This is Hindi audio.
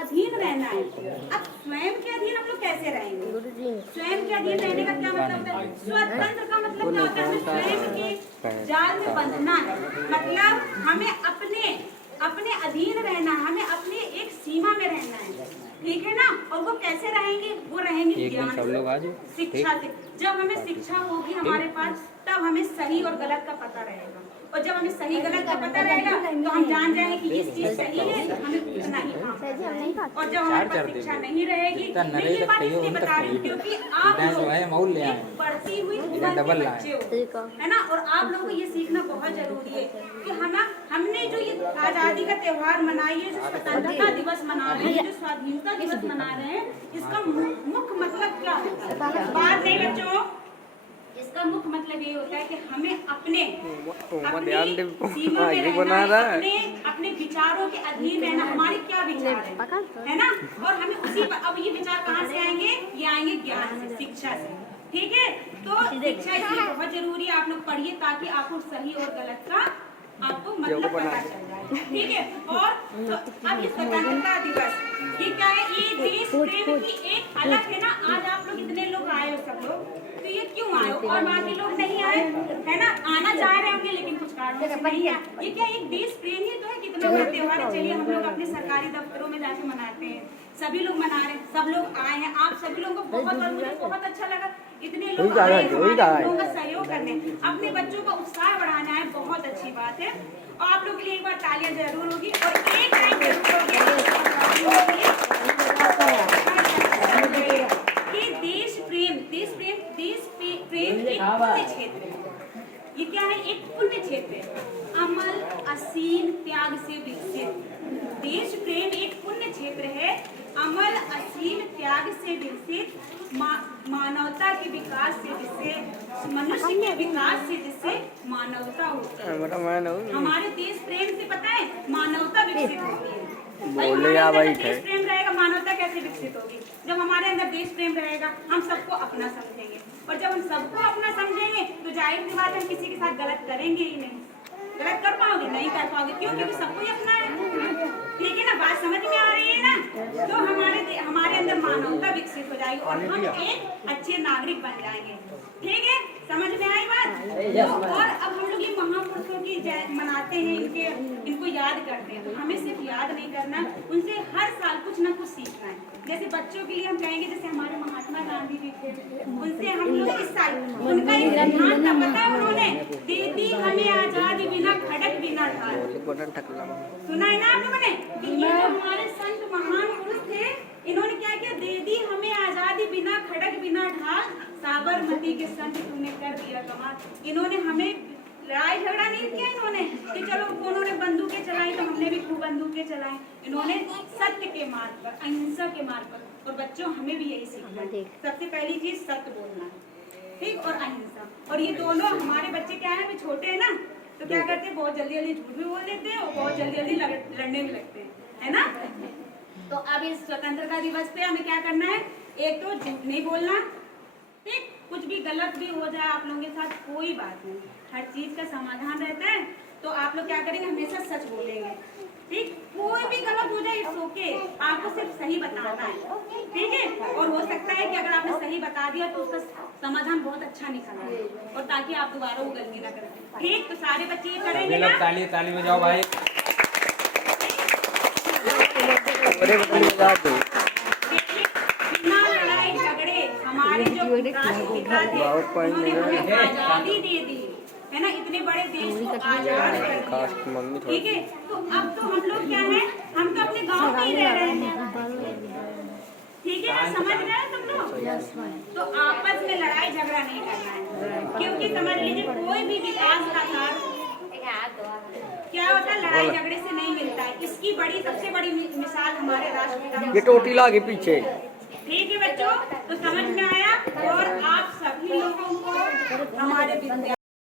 अधीन रहना है। अब स्वयं के अधीन हम लोग कैसे रहेंगे? स्वयं के अधीन रहने का क्या मतलब है? स्वतंत्र का मतलब क्या होता है? हमें स्वयं के जाल में बंधना है, मतलब हमें अपने अधीन रहना है, हमें अपने एक सीमा में रहना है, ठीक है ना। और वो कैसे रहेंगे? वो रहेंगे ज्ञान से, शिक्षा से। जब हमें शिक्षा होगी हमारे पास, तब हमें सही और गलत का पता रहेगा। और जब हमें सही गलत का पता रहेगा तो हम जान जाएंगे कि ये चीज सही है, हमें उतना ही काम करना है। और जब हमारे पास शिक्षा नहीं रहेगी, मैं ये बात इसलिए बता रही हूँ क्योंकि आप लोग एक बढ़ती हुई उम्र के बच्चे हो, है ना। और आप लोगों को ये सीखना बहुत जरूरी है कि हमने जो ये आजादी का त्योहार मनाई है, जो स्वतंत्रता दिवस मना रहे हैं, जो स्वाधीनता दिवस मना रहे हैं, इसका मुख्य मतलब क्या होता है? बात नहीं बच्चों, इसका मुख्य मतलब ये होता है कि हमें अपने सीमा में रहना है, अपने विचारों के अधीन रहना। हमारे क्या विचार है ना। और हमें उसी पर, अब ये विचार कहाँ से आएंगे? ये आएंगे ज्ञान से, शिक्षा से, ठीक है। तो शिक्षा इसलिए बहुत जरूरी है, आप लोग पढ़िए ताकि आपको सही और गलत का आपको मतलब पता चल जाए, ठीक है। और तो अब ये स्वतंत्रता दिवस ये क्या है? ये देश प्रेम की एक अलग है ना। आज आप लोग इतने लोग आए हो, सब लोग, तो ये क्यों आए हो और बाकी लोग नहीं आए, है ना। आना चाह रहे होंगे लेकिन कुछ कारणों से नहीं आए। ये क्या एक देश प्रेम ही तो है। कितना बड़ा त्योहार है। चलिए हम लोग अपने सरकारी दफ्तरों में जाके मनाते हैं, सभी लोग मना रहे हैं, सब लोग आए हैं। आप सभी लोगों को बहुत, और मुझे बहुत अच्छा लगा इतने लोग आए हैं हमारे लोगों का सहयोग करने, अपने बच्चों का उत्साह बढ़ाना है, बहुत अच्छी बात है। और आप लोग के लिए एक बार तालियां जरूर होगी और एक टाइम जरूर होगी कि देश प्रेम एक पुण्य क्षेत्र है। ये क्या है? एक पुण्य क्षेत्र है, अमल असीम त्याग से विकसित। देश प्रेम एक पुण्य क्षेत्र है, अमल असीम त्याग से विकसित, मानवता के विकास से, जिससे मनुष्य के विकास से जिससे मानवता होती है। हमारे देश प्रेम से पता है मानवता विकसित होती है। देश प्रेम रहेगा, मानवता कैसे विकसित होगी? जब हमारे अंदर देश प्रेम रहेगा, हम सबको अपना समझेंगे। और जब हम सबको अपना समझेंगे तो जाहिर सी बात है हम किसी के साथ गलत करेंगे ही नहीं। गलत कर पाओगे? नहीं कर पाओगे। क्यों? क्योंकि सबको ही अपना है, ठीक है ना। बात समझ में आ रही है ना। तो हमारे अंदर मानवता विकसित हो जाएगी और हम एक अच्छे नागरिक बन जाएंगे, ठीक है। समझ में आई बात? तो और अब हम लोग ये महापुरुषों की मनाते हैं, इनको याद करते हैं। तो हमें सिर्फ याद नहीं करना, उनसे हर साल कुछ ना कुछ सीखना है। जैसे बच्चों के लिए हम कहेंगे, जैसे हमारे महात्मा गांधी जी थे, उनसे हम लोग इस साल उनका एक सिद्धांत था, पता है उन्होंने? दीदी हमें आजादी बिना खड़क बिना ढाल। सुना है ना आप लोगों ने? ये जो हमारे संत महान पुरुष थे, इन्होंने क्या किया? दे दी हमें आजादी बिना खड़क बिना ढाल, साबरमती के संत तूने कर दिया कमाल। इन्होंने हमें लड़ाई झगड़ा नहीं किया इन्होंने कि चलो उन्होंने बंदूकें चलाई तो हमने भी खूब बंदूकें चलाई। इन्होंने सत्य के मार्ग पर, अहिंसा के मार्ग पर। और बच्चों हमें भी यही सीखना है। सबसे पहली चीज सत्य बोलना, ठीक, और अहिंसा। और ये दोनों हमारे बच्चे क्या है, अभी छोटे हैं ना, तो क्या करते हैं? बहुत जल्दी जल्दी झूठ भी बोल देते हैं और बहुत जल्दी जल्दी लड़ने भी लगते हैं, है ना। तो अब इस स्वतंत्रता दिवस पे हमें क्या करना है? एक तो झूठ नहीं बोलना, ठीक, कुछ भी गलत भी हो जाए आप लोगों के साथ कोई बात नहीं, हर चीज का समाधान रहता है। तो आप लोग क्या करेंगे? हमेशा सच बोलेंगे, ठीक। कोई भी गलत हो जाए इट्स ओके, आपको सिर्फ सही बताना है, ठीक है। और हो सकता है कि अगर आपने सही बता दिया तो उसका समाधान बहुत अच्छा निकला, और ताकि आप दोबारा वो गलती ना करें, ठीक। तो सारे बच्चे ये करेंगे ना? ताली बजाओ भाई। हमारे जो राष्ट्रपिता थे उन्होंने हमें आजादी दे दी, है ना, इतने बड़े देश को आजाद कर दिया, ठीक है। तो अब तो हम लोग क्या है? हम तो अपने गांव में ही रह रहे हैं, ठीक है ना। समझ रहे हैं तुम लोग? तो आपस में लड़ाई झगड़ा नहीं करना है, क्योंकि समझ लीजिए कोई भी विकास का कार्य क्या होता है? लड़ाई झगड़े से नहीं मिलता है। इसकी सबसे बड़ी मिसाल हमारे राष्ट्रपिता। ये टोटी लागे पीछे, ठीक है बच्चों, तो समझ में आया। और आप सभी लोगों को हमारे विद्या